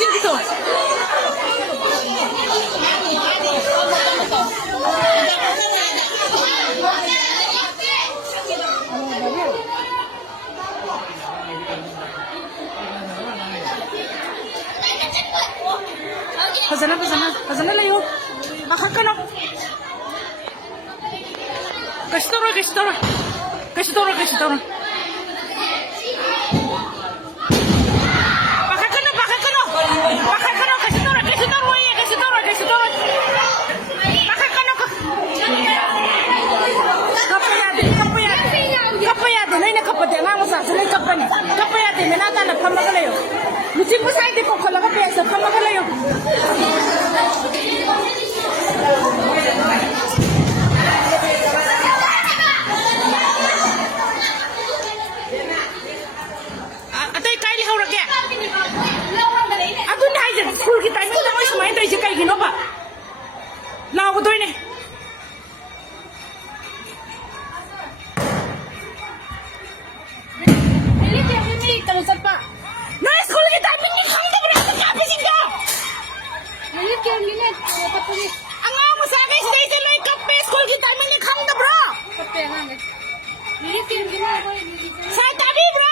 Sino dito? Pasana layo. Akak ka na. Kastora. Kapayade, na nakapade nga mo sa sulay kapane. Kapayade, nanatala pamagalayo. Lusin mo sa hindi ko kalaga pesa pamagalayo. Atay kaya hawrak ya. Ako na haja school kita ini tahu semua itu aja kayak gini apa? Lawa ko to ini. Kalau siapa? Nah, sekolah kita ini kamu tak pernah tercapai sih dah. Ini kian gini, apa tuh ni? Angah musaga istri selain kape sekolah kita ini kamu tak pernah. Kape angah. Ini kian gini apa ini? Saya tadi bro.